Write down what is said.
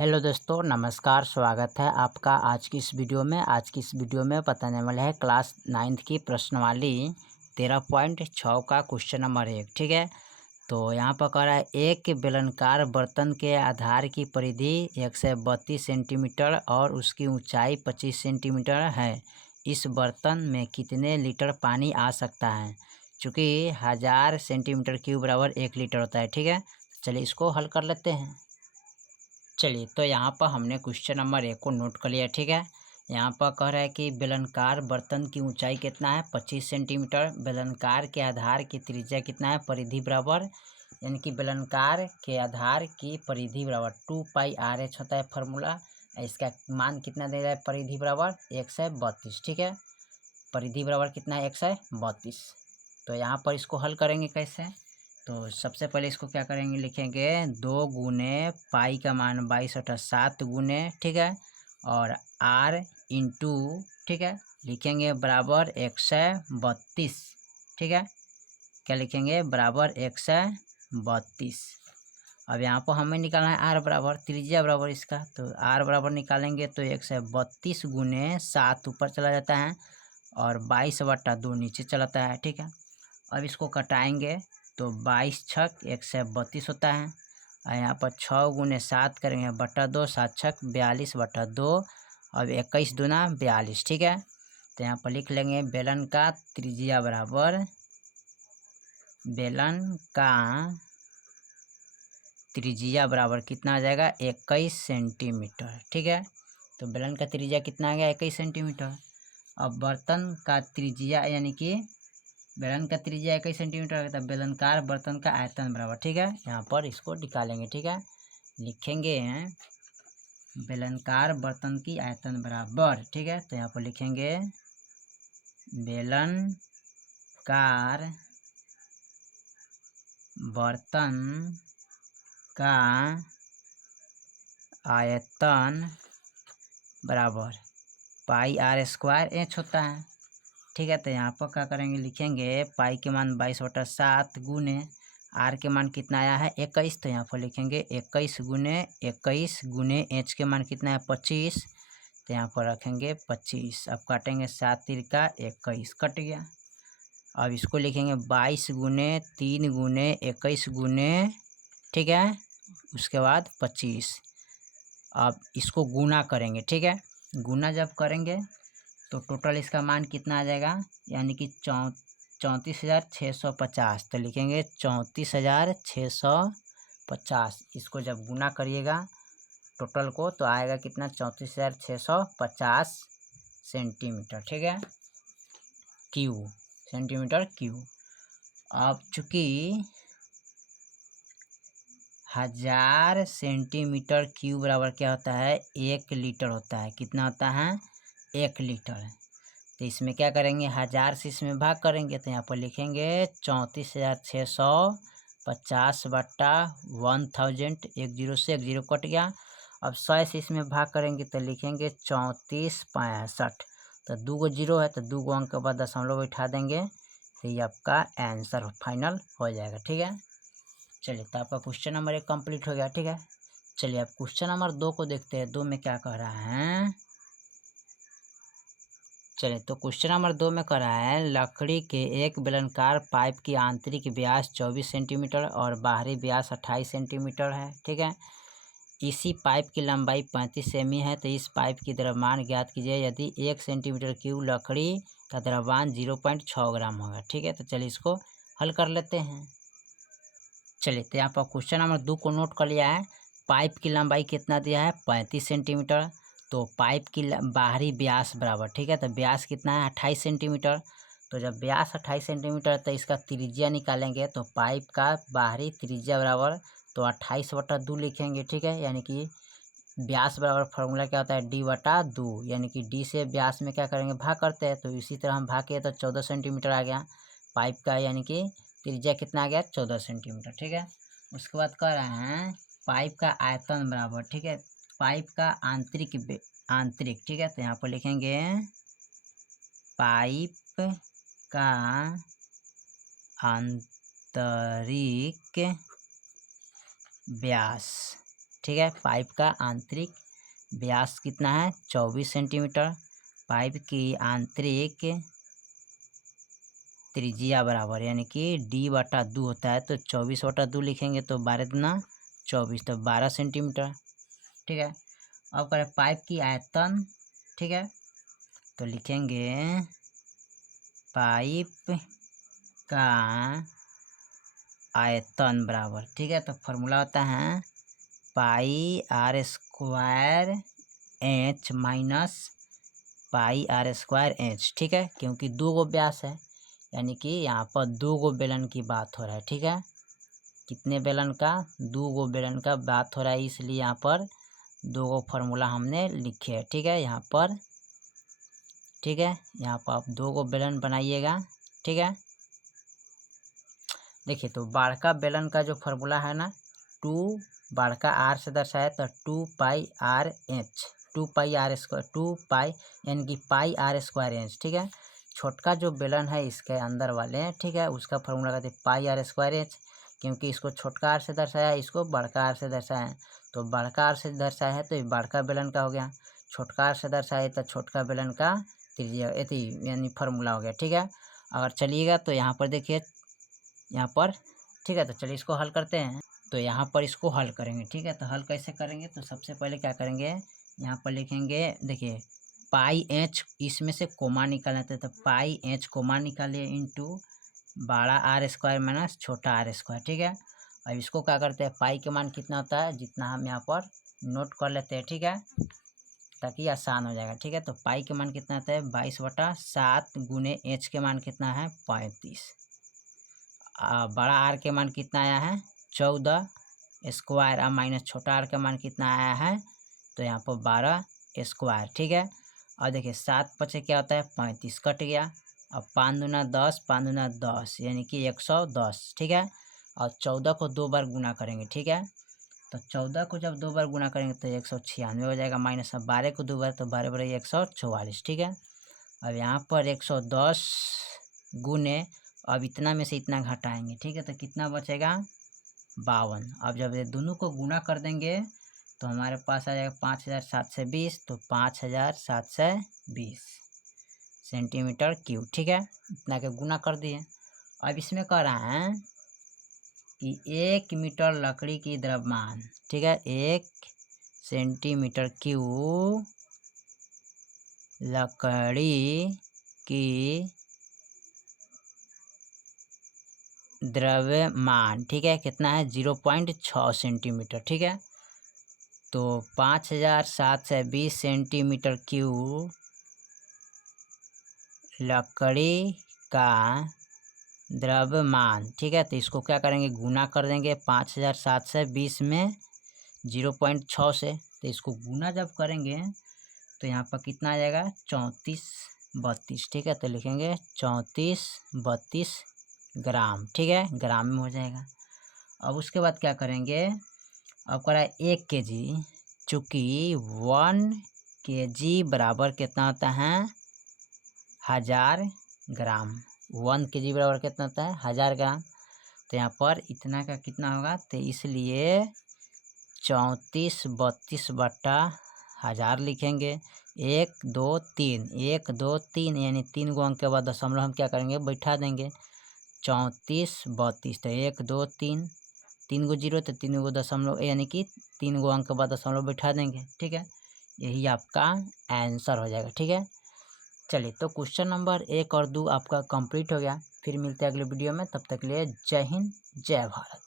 Hello दोस्तों, नमस्कार। स्वागत है आपका आज की इस वीडियो में। बताने वाले हैं क्लास 9th की प्रश्नवाली 13.6 का क्वेश्चन नंबर 1। ठीक है, तो यहाँ पर कह रहा है एक बेलनाकार बर्तन के आधार की परिधि 132 सेंटीमीटर और उसकी ऊंचाई 25 सेंटीमीटर है। इस बर्तन में कितने लीटर पानी आ सकता है? चूँकि 1000 सेंटीमीटर क्यूब बराबर 1 लीटर होता है। ठीक है, चलिए इसको हल कर लेते हैं। चलिए, तो यहाँ पर हमने क्वेश्चन नंबर 1 को नोट कर लिया। ठीक है, यहाँ पर कह रहा है कि बेलनाकार बर्तन की ऊंचाई कितना है? 25 सेंटीमीटर। बेलनाकार के आधार की त्रिज्या कितना है? परिधि बराबर, यानी कि बेलनाकार के आधार की परिधि बराबर 2πr/h होता है फार्मूला। इसका मान कितना दे रहा है? परिधि बराबर 132। ठीक है, परिधि बराबर कितना है? 132। तो यहाँ पर इसको हल करेंगे कैसे? तो सबसे पहले इसको क्या करेंगे, लिखेंगे 2 गुने पाई का मान 22/7 गुने, ठीक है, और r इंटू, ठीक है, लिखेंगे बराबर 132। ठीक है, क्या लिखेंगे? बराबर 132। अब यहाँ पर हमें निकालना है r बराबर त्रिज्या बराबर इसका, तो r बराबर निकालेंगे तो 132 गुने 7 ऊपर चला जाता है और 22/2 नीचे चलाता है। ठीक है, अब इसको कटाएंगे तो 22 छक 132 होता है और यहाँ पर 6 गुने 7 करेंगे बटा 2, 7 छक 42/2। अब 21 दूना 42। ठीक है, तो यहाँ पर लिख लेंगे बेलन का त्रिज्या बराबर, बेलन का त्रिज्या बराबर कितना आ जाएगा? 21 सेंटीमीटर। ठीक है, तो बेलन का त्रिज्या कितना आ गया? 21 सेंटीमीटर। अब बर्तन का त्रिज्या, यानी कि बेलन का त्रिज्या 21 सेंटीमीटर है, तब बेलनकार बर्तन का आयतन बराबर, ठीक है, यहाँ पर इसको निकालेंगे। ठीक है, लिखेंगे बेलनकार बर्तन की आयतन बराबर, ठीक है, तो यहाँ पर लिखेंगे बेलनकार बर्तन का आयतन बराबर πr² होता है। ठीक है, तो यहाँ पर क्या करेंगे, लिखेंगे पाई के मान 22/7 गुने r के मान कितना आया है? 21, तो यहाँ पर लिखेंगे 21 गुने h के मान कितना है? 25, तो यहाँ पर रखेंगे 25। अब काटेंगे 7 तिरका 21, कट गया। अब इसको लिखेंगे 22 गुने 3 गुने 21 गुने, ठीक है, उसके बाद 25। अब इसको गुना करेंगे। ठीक है, गुना जब करेंगे तो टोटल इसका मान कितना आ जाएगा? यानी कि 34,650। तो लिखेंगे 34,650। इसको जब गुना करिएगा टोटल को तो आएगा कितना? 34,650 सेंटीमीटर। ठीक है, क्यू, सेंटीमीटर क्यू। अब चूँकि 1000 सेंटीमीटर क्यूब बराबर क्या होता है? 1 लीटर होता है। कितना होता है? 1 लीटर। तो इसमें क्या करेंगे? 1000 से इसमें भाग करेंगे तो यहाँ पर लिखेंगे 34,650 बट्टा 1000। 1 जीरो से 1 जीरो कट गया। अब 100 से इसमें भाग करेंगे तो लिखेंगे 3465। तो 2 गो जीरो है तो 2 गो अंक के बाद दशमलव बैठा देंगे तो ये आपका आंसर फाइनल हो जाएगा। ठीक है, चलिए, तो आपका क्वेश्चन नंबर 1 कंप्लीट हो गया। ठीक है, चलिए अब क्वेश्चन नंबर 2 को देखते हैं। 2 में क्या कह रहा है? चलिए, तो क्वेश्चन नंबर 2 में कह रहा है लकड़ी के एक बेलनाकार पाइप की आंतरिक व्यास 24 सेंटीमीटर और बाहरी व्यास 28 सेंटीमीटर है। ठीक है, इसी पाइप की लंबाई 35 सेमी है। तो इस पाइप की द्रव्यमान ज्ञात कीजिए यदि 1 सेंटीमीटर क्यूब लकड़ी का द्रव्यमान 0.6 ग्राम होगा। ठीक है, तो चलिए इसको हल कर लेते हैं। चलिए, तो यहाँ पर क्वेश्चन नंबर 2 को नोट कर लिया है। पाइप की लंबाई कितना दिया है? 35 सेंटीमीटर। तो पाइप की बाहरी व्यास बराबर, ठीक है, तो व्यास कितना है? 28 सेंटीमीटर। तो जब व्यास 28 सेंटीमीटर तो इसका त्रिज्या निकालेंगे तो पाइप का बाहरी त्रिज्या बराबर, तो 28/2 लिखेंगे। ठीक है, यानी कि व्यास बराबर फॉर्मूला क्या होता है? d/2, यानी कि d से व्यास में क्या करेंगे? भाग करते हैं। तो इसी तरह हम भाग किए तो 14 सेंटीमीटर आ गया पाइप का, यानी कि त्रिज्या कितना आ गया? 14 सेंटीमीटर। ठीक है, उसके बाद कह रहे हैं पाइप का आयतन बराबर, ठीक है, पाइप का आंतरिक, ठीक है, तो यहाँ पर लिखेंगे पाइप का आंतरिक व्यास, ठीक है। पाइप का आंतरिक व्यास कितना है 24 सेंटीमीटर। पाइप की आंतरिक त्रिज्या बराबर यानी कि D/2 होता है, तो 24/2 लिखेंगे तो 12×24 तो 12 सेंटीमीटर। ठीक है। अब करें पाइप की आयतन। ठीक है, तो लिखेंगे पाइप का आयतन बराबर, ठीक है, तो फॉर्मूला होता है πr² H minus πr² H। ठीक है, क्योंकि 2 गो व्यास है, यानी कि यहाँ पर 2 गो बेलन की बात हो रहा है। ठीक है, कितने बेलन का 2 गो बेलन का बात हो रहा है, इसलिए यहाँ पर 2 गो फार्मूला हमने लिखे है। ठीक है, यहाँ पर, ठीक है, यहाँ पर आप 2 गो बेलन बनाइएगा। ठीक है, देखिए तो बड़का बेलन का जो फार्मूला है ना, 2 बड़का आर से दर्शाया तो 2πrH, 2πr², 2π यानी कि πr²H। ठीक है, छोटका जो बेलन है इसके अंदर वाले, ठीक है, उसका फार्मूला कहते हैं πr²H, क्योंकि इसको छोटका आर से दर्शाया, इसको बड़का आर से दर्शाया है, तो बड़का आर से दर्शाया है तो ये बड़का बेलन का हो गया, छोटका आर से दर्शाया तो छोटका बेलन का त्रिज्या यानी फार्मूला हो गया। ठीक है, अगर चलिएगा तो यहाँ पर देखिए, यहाँ पर, ठीक है, तो चलिए इसको हल करते हैं। तो यहाँ पर इसको हल करेंगे। ठीक है, तो हल कैसे करेंगे, तो सबसे पहले क्या करेंगे, यहाँ पर लिखेंगे, देखिए πH इसमें से कोमा निकालना था, तो πH कोमा निकालिए इंटू बड़ा r² माइनस छोटा r²। ठीक है, अब इसको क्या करते हैं, पाई के मान कितना होता है जितना हम यहाँ पर नोट कर लेते हैं। ठीक है, ताकि आसान हो जाएगा। ठीक है, तो पाई के मान कितना आता है 22/7 गुने H के मान कितना है 35, बड़ा आर के मान कितना आया है 14² माइनस छोटा आर का मान कितना आया है, तो यहाँ पर 12²। ठीक है, और देखिए 7 पचे क्या होता है 35, कट गया। अब 5 दूना 10, 5 दूना 10 यानी कि 110। ठीक है, और 14 को 2 बार गुना करेंगे। ठीक है, तो 14 को जब 2 बार गुना करेंगे तो 196 हो जाएगा, माइनस अब 12 को 2 बार तो 12 बड़े 144। ठीक है, अब यहाँ पर 110 गुने, अब इतना में से इतना घटाएंगे। ठीक है, तो कितना बचेगा 52। अब जब ये दोनों को गुना कर देंगे तो हमारे पास आ जाएगा 5720, तो 5720 सेंटीमीटर क्यूब। ठीक है, इतना के गुना कर दिए। अब इसमें कह रहा है कि 1 मीटर लकड़ी की द्रव्यमान, ठीक है, 1 सेंटीमीटर क्यूब लकड़ी की द्रव्यमान, ठीक है, कितना है 0.6 सेंटीमीटर। ठीक है, तो 5720 सेंटीमीटर क्यूब लकड़ी का द्रव्यमान। ठीक है, तो इसको क्या करेंगे, गुना कर देंगे 5720 में 0.6 से, तो इसको गुना जब करेंगे तो यहाँ पर कितना आ जाएगा 3432। ठीक है, तो लिखेंगे 3432 ग्राम। ठीक है, ग्राम में हो जाएगा। अब उसके बाद क्या करेंगे, अब करा 1 kg, चूँकि 1 kg बराबर कितना होता है 1000 ग्राम, 1 kg बराबर कितना होता है 1000 ग्राम, तो यहाँ पर इतना का कितना होगा, तो इसलिए 3432/1000 लिखेंगे। 1 2 3, 1 2 3 यानी 3 गो अंक के बाद दशमलव हम क्या करेंगे बैठा देंगे, 3432, तो 1 2 3, 3 गो जीरो तो 3 गो दशमलव यानी कि 3 गो अंक के बाद दशमलव बैठा देंगे। ठीक है, यही आपका आंसर हो जाएगा। ठीक है, चलिए तो क्वेश्चन नंबर 1 और 2 आपका कंप्लीट हो गया। फिर मिलते हैं अगले वीडियो में, तब तक के लिए जय हिंद जय भारत।